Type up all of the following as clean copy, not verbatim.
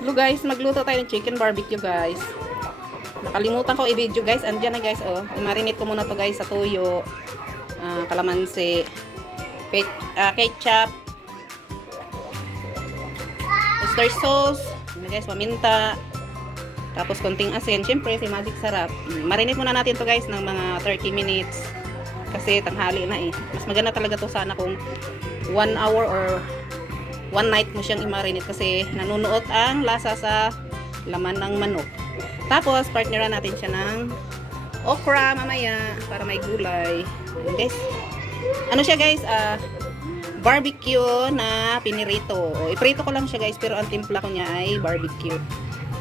Hello guys, magluto tayo ng chicken barbecue guys. Nakalimutan ko i-video guys. Andiyan na guys, oh. I-marinate ko muna to guys sa tuyo, kalamansi, ketchup, oyster sauce, guys, paminta, tapos konting asin. Siyempre, si Magic Sarap. Marinate muna natin to guys ng mga 30 minutes. Kasi tanghali na eh. Mas maganda talaga to sana kung 1 hour or 1 night mo siyang i-marinate kasi nanunuot ang lasa sa laman ng manok. Tapos, partneran natin siya ng okra mamaya para may gulay. Guys, ano siya guys? Barbecue na pinirito. O, iprito ko lang siya guys, pero ang timpla ko niya ay barbecue.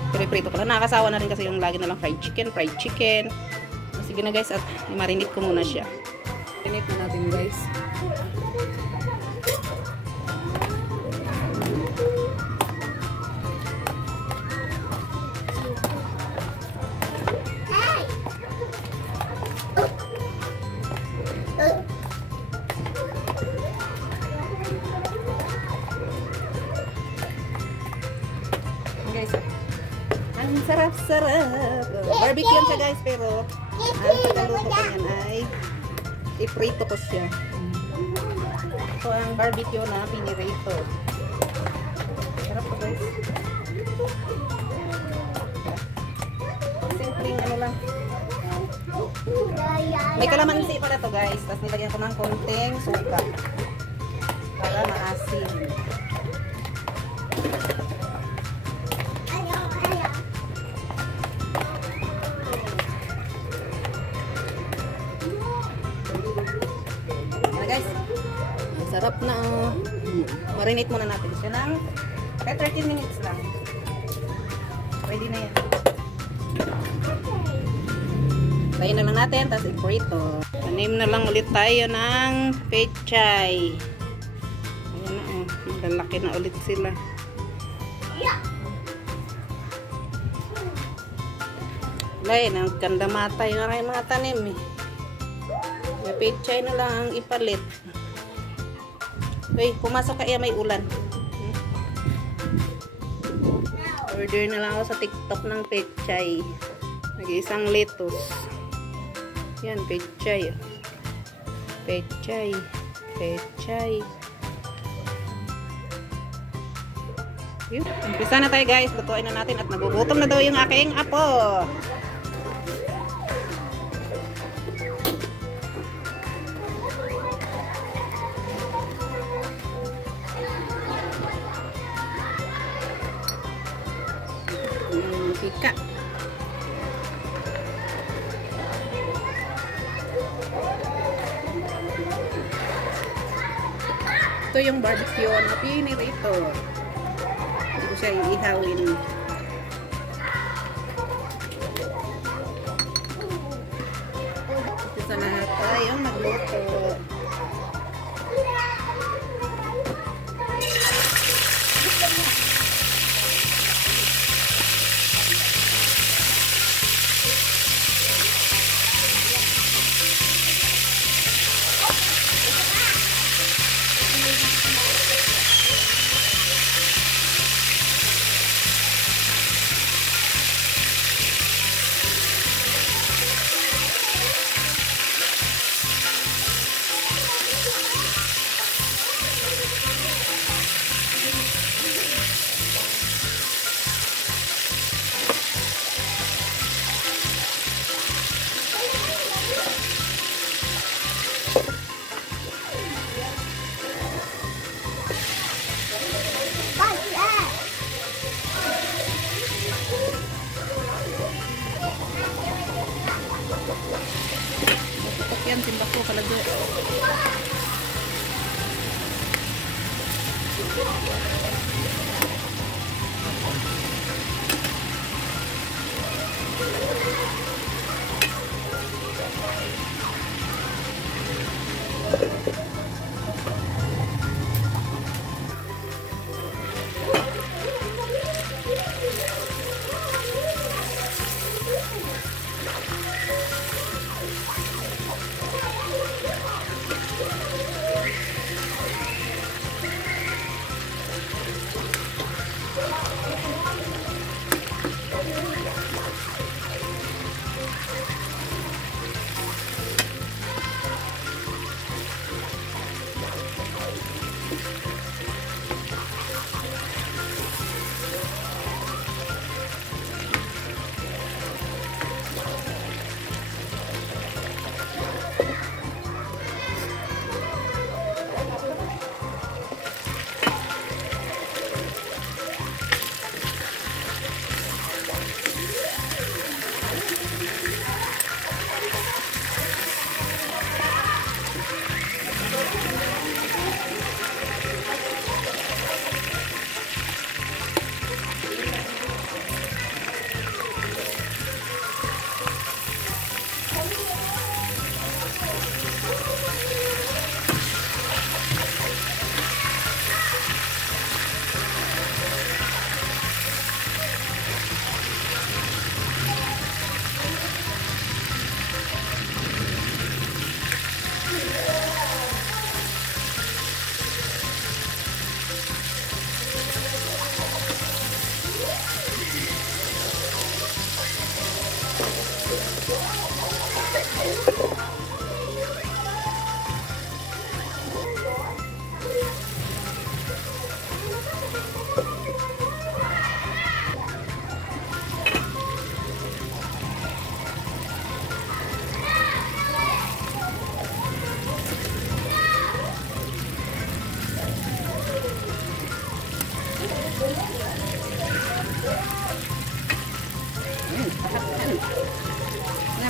Pero iprito ko lang. Nakakasawa na rin kasi yung lagi na lang fried chicken. Sige na guys, at i-marinate ko muna siya. Marinate na natin guys. Guys, ang sarap-sarap. Barbecue lang siya guys, pero ang pagkaluto ko yan ay iprito ko siya. Ito ang barbecue na pinirito. Sarap po guys. Simpleng ano lang. May kalamansi pala to guys. Tapos nilagyan ko ng konting suka para maasim. Guys, sarap na. Marinate muna natin siya ng 13 minutes lang. Pwede na yan. Tayo na lang natin, tapos iprito. Tanim na lang ulit tayo ng pechay. Ayan na, oh. Lalaki na ulit sila. Lain, ang ganda matay na kayo mga tanim eh. Pechay na lang ang ipalit. Uy, pumasok kaya may ulan. Order na lang ako sa TikTok ng pechay. Nag-isang lettuce. Yan, pechay. Pechay. Yun. Umpisa na tayo guys. Lutuin na natin at nagugutom na daw yung aking apo. Pika. Ito yung barbecue na pinirito. Hindi ko siya iihawin. Isa na tayong magluto.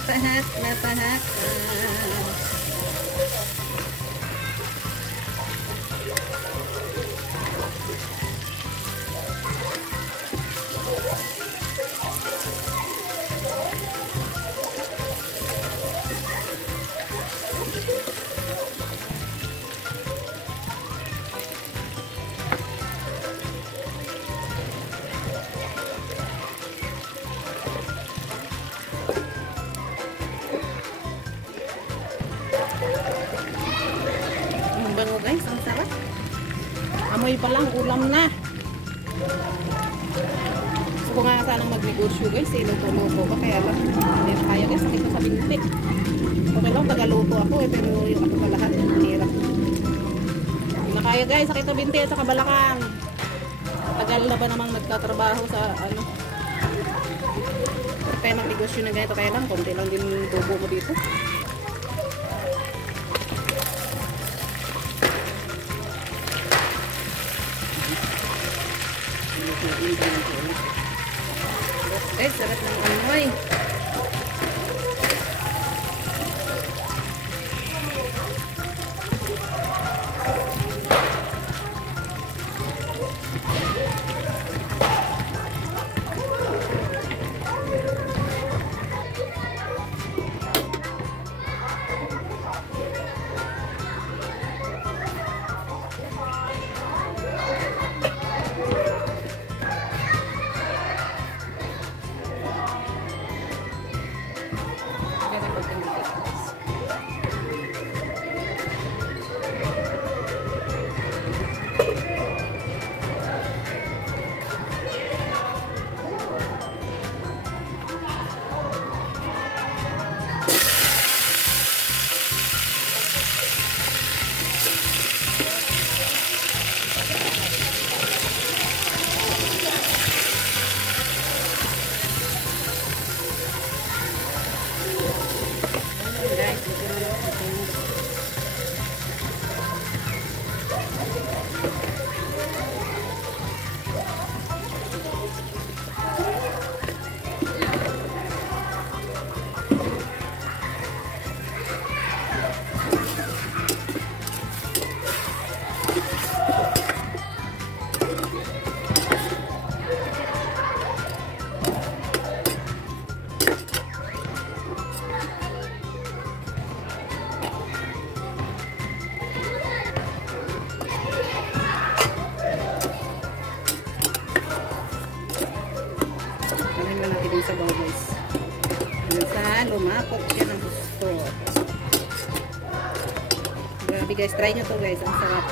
Lahat na lahat. Ang bango guys, ang sarap. Amoy pa lang, ulam na. Gusto ko nga sanang magnegosyo guys, luto-luto ko. Kaya lang, hindi na kaya guys, hindi ko sa binti. Okay lang, tagaluto ako pero yung ako pa lahat, hirap. Hindi na kaya guys, sakit na binti at saka balakang. Tagal na ba namang nagtatrabaho sa ano. Kaya magnegosyo na ganito, kaya lang, konti lang din tubo mo dito. Guys, sarap ng amoy. Sa bawah guys. Minsan lumakot siya ng gusto. Grabe guys, try nyo to guys. Ang sarap.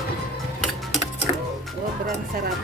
Sobrang sarap.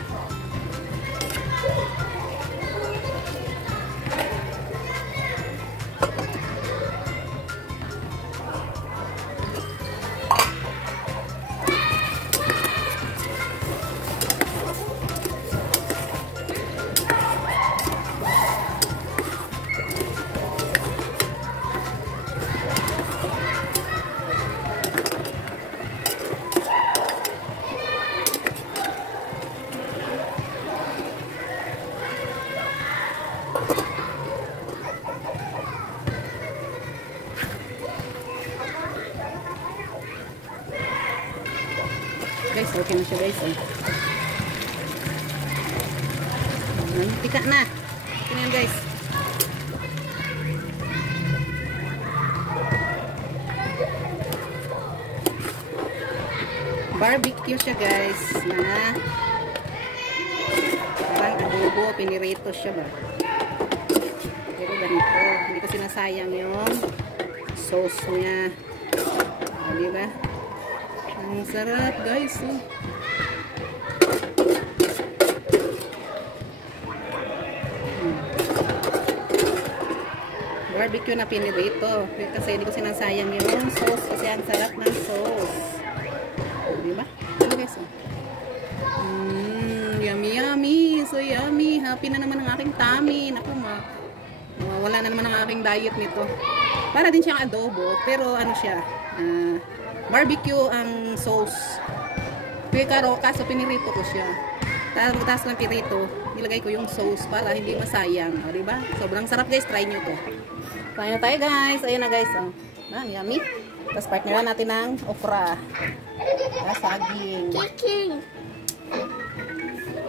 Guys, okay na siya guys. Pika na. Tingnan guys. Barbecue siya guys. Na parang adobo, pinirito siya ba. Pero ganito. Hindi ko sinasayang yung sauce niya. Diba? Ang sarap guys. Barbecue na pinirito. Kasi hindi ko sinasayang yung sauce. Kasi ang sarap ng sauce. Diba? Ano guys? Yummy yummy. So yummy. Happy na naman ang aking tummy. Naku wala na naman ang aking diet nito. Para din siyang adobo. Pero ano siya? Barbecue ang sauce. Pero kaso pinirito ko siya. Tapos ng pirito, nilagay ko yung sauce para hindi masayang. O, diba? Sobrang sarap guys. Try nyo to. Kain na tayo guys. Ayun na guys. Oh. Yummy. Tapos partneran natin ng okra. Saging. Chicken.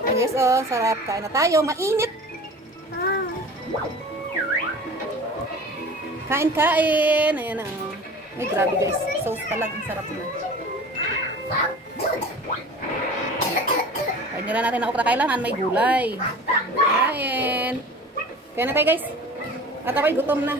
Ayun guys, oh, sarap. Kain na tayo. Mainit. Kain. Ayan na. Oh. Ay, grabe guys. Sauce pa lang. Ang sarap na. Partneran natin ng okra. Kailangan may gulay. Kain. Kain na tayo guys. At ako'y gutom na.